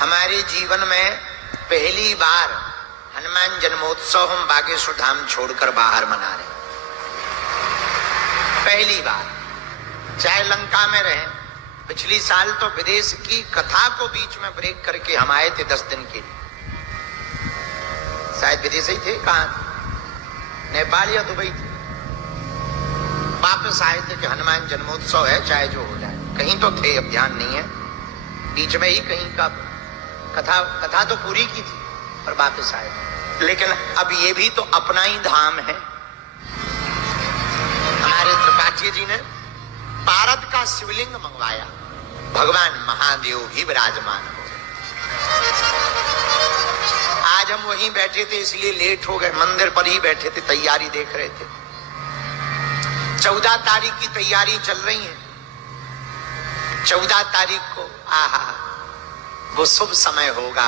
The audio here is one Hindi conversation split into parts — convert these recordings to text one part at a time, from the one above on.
हमारे जीवन में पहली बार हनुमान जन्मोत्सव हम बागेश्वर धाम छोड़कर बाहर मना रहे। पहली बार, चाहे लंका में रहे। पिछली साल तो विदेश की कथा को बीच में ब्रेक करके हम आए थे 10 दिन के लिए। शायद विदेश ही थे, कहां थे, नेपाल या दुबई थे। वापस आए थे कि हनुमान जन्मोत्सव है, चाहे जो हो जाए। कहीं तो थे, अब ध्यान नहीं है, बीच में ही कहीं का कथा तो पूरी की थी, पर वापस आए। लेकिन अब ये भी तो अपना ही धाम है। हमारे त्रिपाठी जी ने पारद का शिवलिंग मंगवाया, भगवान महादेव भी विराजमान हो। आज हम वहीं बैठे थे, इसलिए लेट हो गए। मंदिर पर ही बैठे थे, तैयारी देख रहे थे। 14 तारीख की तैयारी चल रही है। 14 तारीख को वो शुभ समय होगा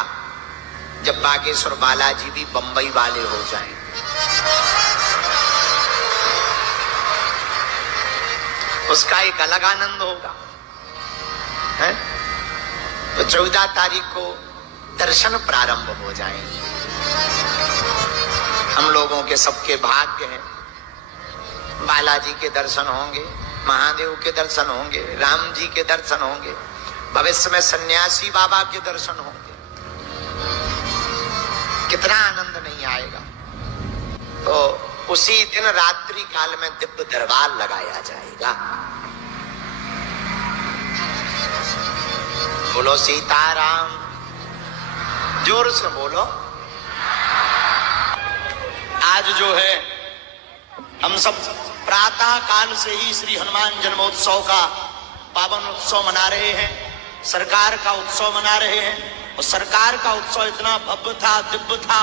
जब बागेश्वर बालाजी भी बंबई वाले हो जाएं। उसका एक अलग आनंद होगा, है? तो 14 तारीख को दर्शन प्रारंभ हो जाएंगे। हम लोगों के सबके भाग्य हैं। बालाजी के दर्शन होंगे, महादेव के दर्शन होंगे, राम जी के दर्शन होंगे, भविष्य में सन्यासी बाबा के दर्शन होंगे। कितना आनंद नहीं आएगा। तो उसी दिन रात्रि काल में दिव्य दरबार लगाया जाएगा। बोलो सीताराम, जोर से बोलो। आज जो है हम सब प्रातः काल से ही श्री हनुमान जन्मोत्सव का पावन उत्सव मना रहे हैं। सरकार का उत्सव मना रहे हैं। और सरकार का उत्सव इतना भव्य था, दिव्य था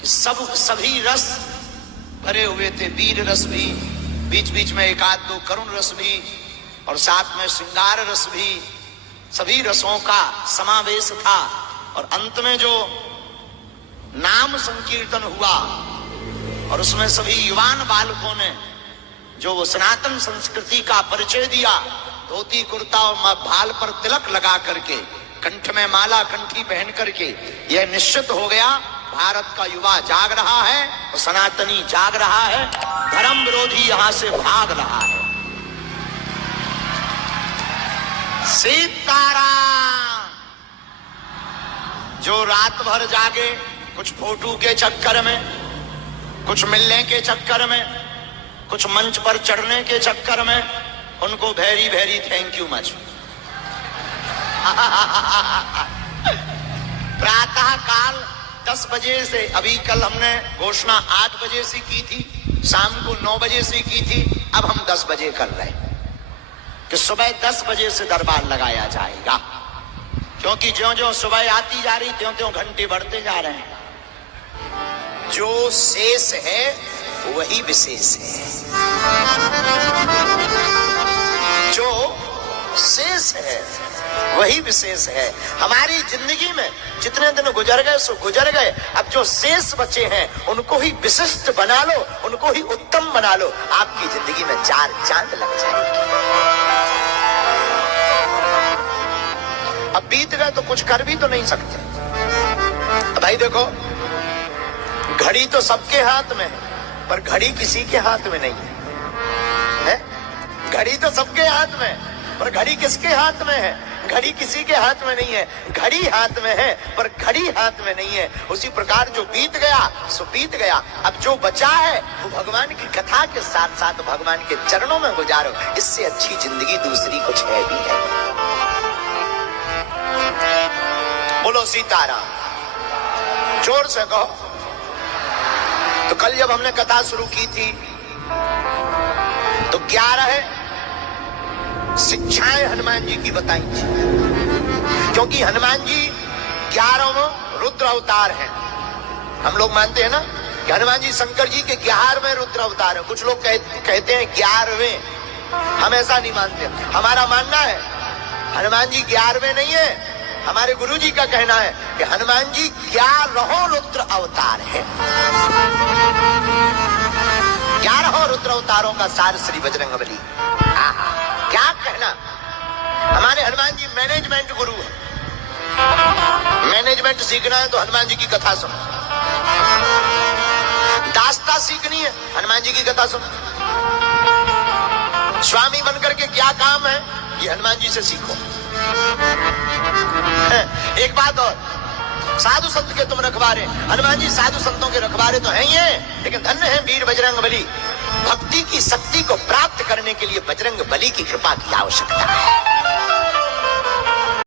कि सभी रस भरे हुए थे। वीर रस भी, बीच बीच में एक आध दो करुण रस भी, और साथ में श्रृंगार रस भी। सभी रसों का समावेश था। और अंत में जो नाम संकीर्तन हुआ, और उसमें सभी युवान बालकों ने जो वो सनातन संस्कृति का परिचय दिया, धोती कुर्ता और भाल पर तिलक लगा करके, कंठ में माला कंठी पहन करके, यह निश्चित हो गया भारत का युवा जाग रहा है और सनातनी जाग रहा है। धर्म विरोधी यहां से भाग रहा है। सीताराम। जो रात भर जागे, कुछ फोटो के चक्कर में, कुछ मिलने के चक्कर में, कुछ मंच पर चढ़ने के चक्कर में, उनको very very thank you much. प्रातः काल 10 बजे से, अभी कल हमने घोषणा 8 बजे से की थी, शाम को 9 बजे से की थी, अब हम 10 बजे कर रहे हैं कि सुबह 10 बजे से दरबार लगाया जाएगा। क्योंकि ज्यों-ज्यों सुबह आती जा रही, त्यों-त्यों घंटे बढ़ते जा रहे हैं। जो शेष है वही विशेष है। जो शेष है वही विशेष है। हमारी जिंदगी में जितने दिन गुजर गए सो गुजर गए। अब जो शेष बचे हैं उनको ही विशिष्ट बना लो, उनको ही उत्तम बना लो। आपकी जिंदगी में 4 चांद लग जाएंगे। अब बीत गए तो कुछ कर भी तो नहीं सकते। भाई देखो, घड़ी तो सबके हाथ में है, पर घड़ी किसी के हाथ में नहीं है। घड़ी तो सबके हाथ में है, पर घड़ी किसके हाथ में है? घड़ी किसी के हाथ में नहीं है। घड़ी हाथ में है, पर घड़ी हाथ में नहीं है। उसी प्रकार जो बीत गया सो बीत गया। अब जो बचा है वो भगवान की कथा के साथ साथ भगवान के चरणों में गुजारो। इससे अच्छी जिंदगी दूसरी कुछ है भी है। बोलो सीताराम, जोर से कहो। तो कल जब हमने कथा शुरू की थी तो 11 शिक्षाएं हनुमान जी की बताई थी। क्योंकि हनुमान जी 11वें रुद्र अवतार हैं। हम लोग मानते हैं ना कि हनुमान जी शंकर जी के 11वें रुद्र अवतार है। कुछ लोग कहते हैं 11वें। हम ऐसा नहीं मानते। हमारा मानना है हनुमान जी 11वें नहीं है। हमारे गुरु जी का कहना है कि हनुमान जी 11 रुद्र अवतार है। 11 रुद्र अवतारों का सार श्री बजरंगबली। क्या कहना। हमारे हनुमान जी मैनेजमेंट गुरु हैं। मैनेजमेंट सीखना है तो हनुमान जी की कथा सुनो, दास्ता सीखनी है हनुमान जी की कथा सुनो, स्वामी बनकर के क्या काम है ये हनुमान जी से सीखो। एक बात और, साधु संत के तुम रखवारे, हनुमान जी साधु संतों के रखवारे तो हैं ये, लेकिन धन्य है वीर बजरंग बली। भक्ति की शक्ति को प्राप्त करने के लिए बजरंग बली की कृपा की आवश्यकता है।